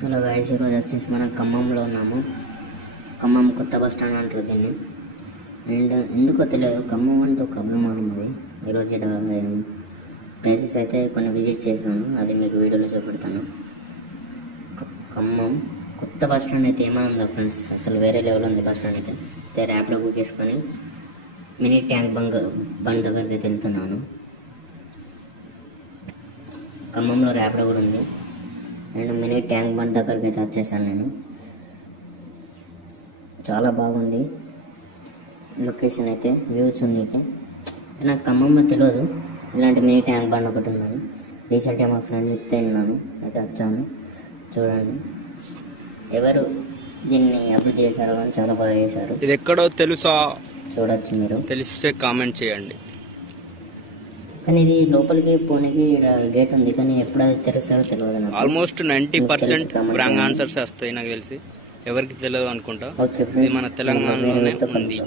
Hello guys, ఈరోజు వచ్చేసి మనం ఖమ్మంలో ఉన్నాము. ఖమ్మం కొత్త బస్ స్టాండ్ అంటారు దీన్ని. అండ్ ఎందుకో తెలియదు, ఖమ్మం అంటే ఒక అభిమానం. అది ఈరోజు ఇక్కడ ప్లేసెస్ అయితే కొన్ని విజిట్ చేశాను, అది మీకు వీడియోలో చూపెడతాను. ఖమ్మం కొత్త బస్ స్టాండ్ అయితే ఏమైనా ఉందా ఫ్రెండ్స్, అసలు వేరే లెవెల్ ఉంది బస్ స్టాండ్ అయితే ర్యాప్లో బుక్ చేసుకొని మినీ ట్యాంక్ బండ్ దగ్గరికి అయితే వెళ్తున్నాను. ఖమ్మంలో ర్యాప్లో కూడా ఉంది. అండ్ మినీ ట్యాంక్ బండ్ దగ్గరికి అయితే వచ్చేసాను నేను. చాలా బాగుంది లొకేషన్ అయితే, వ్యూస్ ఉన్నీకి. నాకు ఖమ్మంలో తెలియదు ఇలాంటి మినీ ట్యాంక్ బండ్ ఒకటి ఉందని. రీసెంట్గా మా ఫ్రెండ్ చెప్తే విన్నాను, అయితే వచ్చాను. చూడండి ఎవరు దీన్ని అభివృద్ధి చేశారో కానీ చాలా బాగా చేశారు. ఇది ఎక్కడో తెలుసా? చూడొచ్చు మీరు, తెలిస్తే కామెంట్ చేయండి. కానీ ఇది లోపలికి పోనీకి గేట్ ఉంది, కానీ ఎప్పుడు అది తెరుస్తారో తెలియదు నాకు. ఆల్మోస్ట్ 90% రాంగ్ ఆన్సర్స్ వస్తాయి నాకు తెలిసి, ఎవరికి తెలియదు అనుకుంటా. ఓకే ఇది మన తెలంగాణలోనే ఉంది.